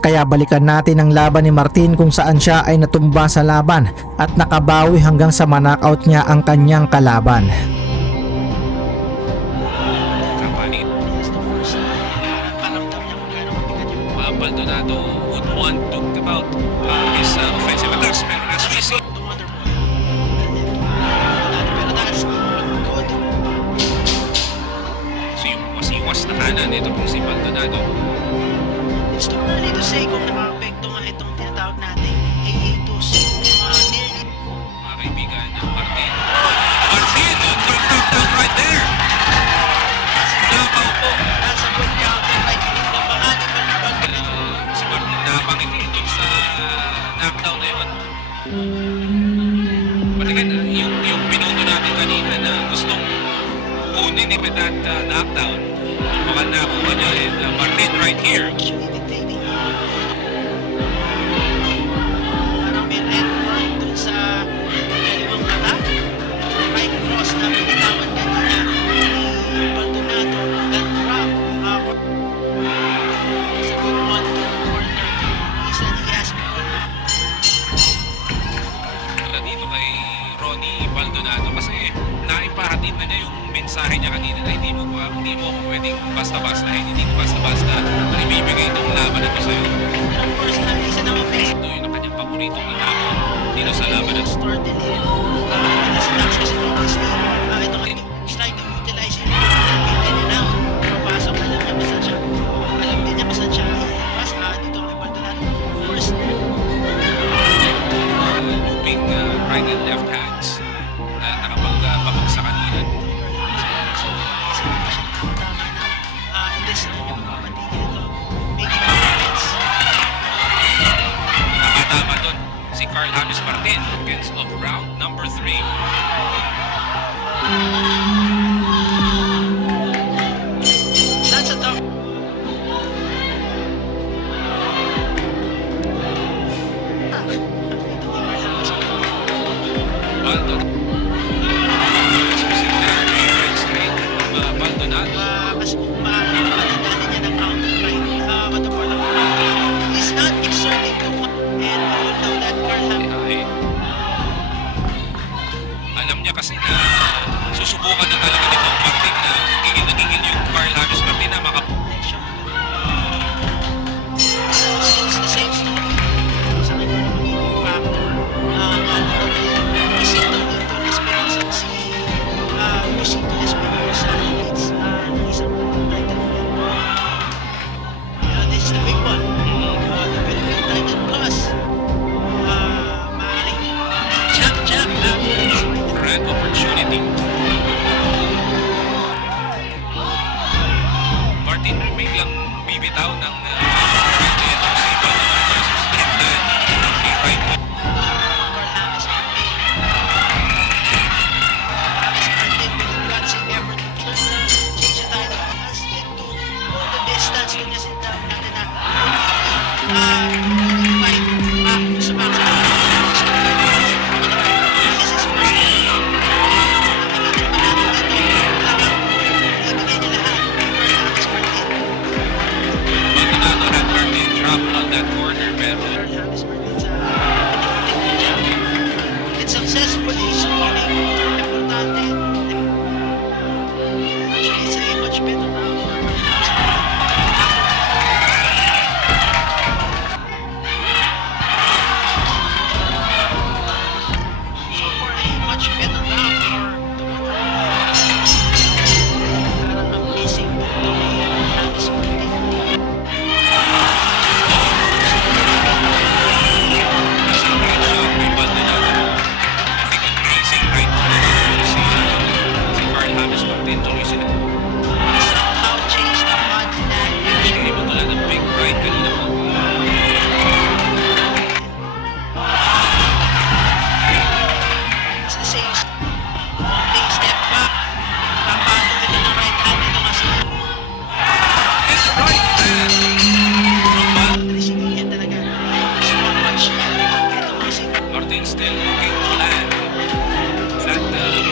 Kaya balikan natin ang laban ni Martin kung saan siya ay natumba sa laban at nakabawi hanggang sa manakaut niya ang kanyang kalaban. Baldonado would want to give out his offensive attacks, pero as we see, so yung was na kanan nito pong si Baldonado. It's too early to say kung nakapekto nga itong tinatawag natin AA2s. Nearly Mga kaibigan ng Martin. Martin! Knockdown right there! Napaw po. nasa good counter right in the pangalan ng Si Martin napangiti ito sa knockdown na yun. But again, yung pinuto natin kanina na gustong kunin with that knockdown, baka nakuha niya Martin right here. actually dictating. Parang may red mark dun sa kaliwang mata. Right cross na pinitawan kanina ni Baldonado. That drop sa good one to corner. Isa ni Yasmin. Wala dito kay Ronnie Baldonado kasi naipahatid na niya yung mensahe niya kanina na hindi mo ako pwedeng basta-bastahin, hindi ko basta-basta ibibigay itong laban na ito sa'yo. And of course, isa naman best Ito yung kanyang paboritong inako dito sa laban na ito. started in nasa Naxos in Disney. Ito nga try to utilize yung in and out. Papasok, alam niya kung saan siya. Alam din niya kung saan siya. Pas dito kay Baldonado. First, Looping right and left hands na nakapagpapag sa kanina. and this na yung papatigil ito. Making a difference. Nakatama doon si Carl James Martin against of round number 3. That's a tough. Baldonado. Baldonado. Kasi kung makakalitan niya ng counter right, matapos lang he's not exerting too much. And we will know that Carl Ay, alam niya kasi na susubukan na talaga nitong Martin na gigil na gigil yung Carl James Martin na connection. It's the same story. Sa kanya naman yung factor. Isito dito Espinosa si Luisito Espinosa leads ng isang title fight. This is the big one. The Philippine title plus. Maaaring jab after this fight. red opportunity. Martin remain lang bibitaw ng right. Carl James Martin with guts and effort to change the title as it to go the distance to niya sintaw natin na fight sa box. This is first time. Ibigay niya lahat. Carl James Martin. Baldonado had Martin drop on that corner pero Carl James Martin sa it's successfully scoring importante. Actually, it's a much better round for Carl James Martin. So far, a much better round for the parang ang missing to kay James Martin. that's a great shot by Baldonado. I think increasing right si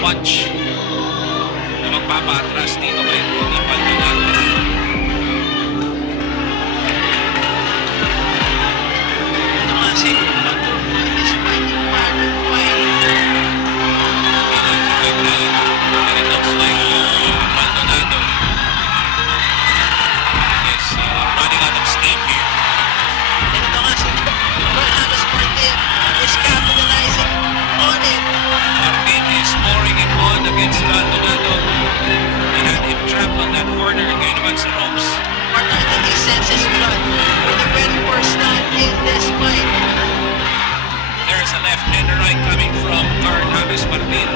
punch na magpapatras dito kay Ronnie Baldonado. Ito nga si Bato is fighting back and fighting. And it looks like Baldonado is running out of steam here. And ito nga si Carlos Martin is capitalizing on it. Martin is pouring it on against Baldonado. He had him trapped on that corner. Ngayon naman sa ropes. Martin, he senses blood for the very first time in this fight. There's a left and a right coming from Carl James Martin.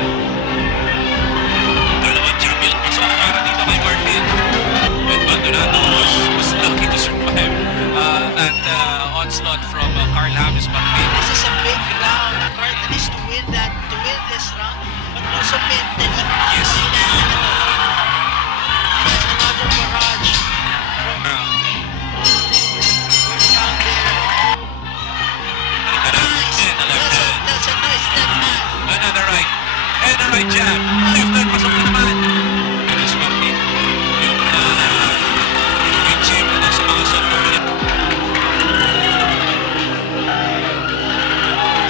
Dalawang champion pasok para dito kay Martin. And Baldonado was lucky to survive that onslaught from Carl James Martin. This is a big round. Carl needs to win this round, but also mentally. Yes. Kailangan na to. There's another barrage from down there. Nice. And the left hand. That's a nice left hand. Another right. And a right jab. Left hand pasok na naman. James Martin. Yung champion na sa mga sunod niya.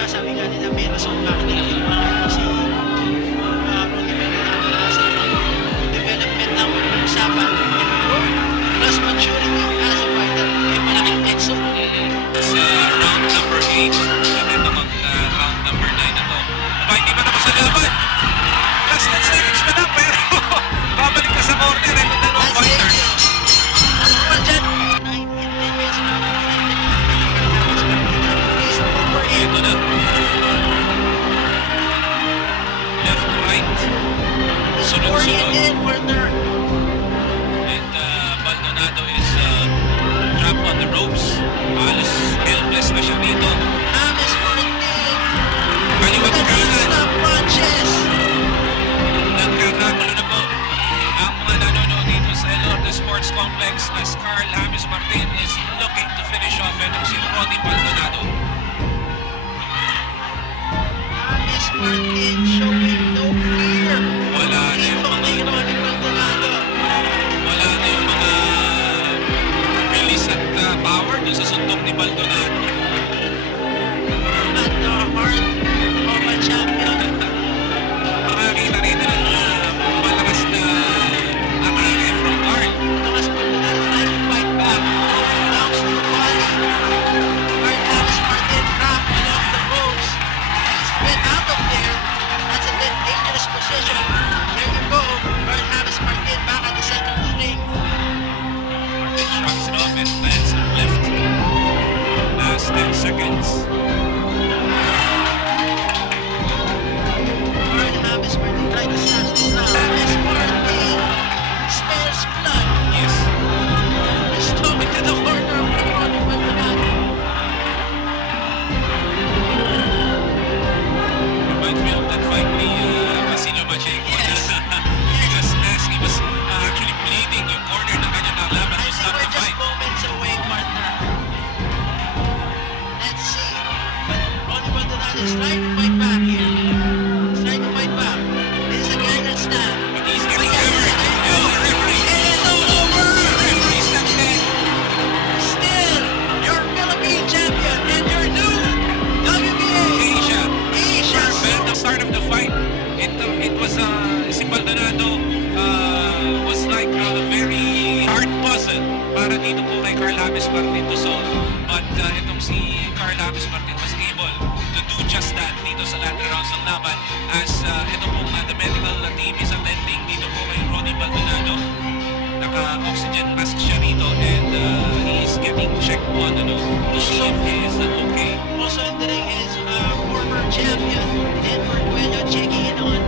Sabi nga nila, may rason bakit nila kinuha si Ronnie Baldonado kasi development ng usapan plus maturity as a fighter may malaking nexo. Sa round number 8. Sabi ito round number 9 na to. Aba, hindi pa tapos sa laban. Last 10 seconds na lang pero babalik ka sa corner and the That's fighter. it. Ang mga dyan, 9 and 10 years na he's over it. Ito na. Left to right. Pouring Sunod-sunod. it in, partner. And Baldonado is trapped on the ropes. Halos helpless na siya dito. James Martin. Kaliwat The kanan. stop punches. Nagkakagulo na po ang mga nanonood dito sa Elordo Sports Complex as Carl James Martin is looking to finish off itong si Ronnie Baldonado. James Martin showing no fear. Wala na yung Dito kay Ronnie Baldonado. wala na yung mga release at power dun sa suntok ni Baldonado. At the heart of a champion. Makakita rin na malakas na atake from Carl. Thomas Baldonado trying to fight back. Bounce to the body. Carl James Martin trapped along the ropes. He's been out of there. That's a bit dangerous position. There you go. Carl James Martin back at the center of the ring. Martin shrugs it off and lands on left. Last 10 seconds. Carl James Martin trying to snatch this round. James Martin smells blood. Yes. He's coming to the corner of the Ronnie Baldonado. Reminds me of that fight ni Vasilio Pacheco. Yes. Because as he was actually bleeding yung corner na kanya nalaban I to think start we're the just fight. moments away, partner. Let's see. Ronnie Baldonado is trying to fight back here. He's trying to fight back. This is a guy that's not. But he's getting hammered. And the referee. It is all over! Referee's not dead. Still, your Philippine champion and your new WBA Asia. Asia. But at the start of the fight, it was si Baldonado was like a very hard puzzle para dito po kay Carl James Martin to solve. But itong si Carl James Martin was able to do just that dito sa latter rounds ng laban as ito po the medical team is attending dito po kay Ronnie Baldonado. Naka-oxygen mask siya rito and he is getting checked on to see if he is okay. Also in the ring is former champion Edward Cuello checking in on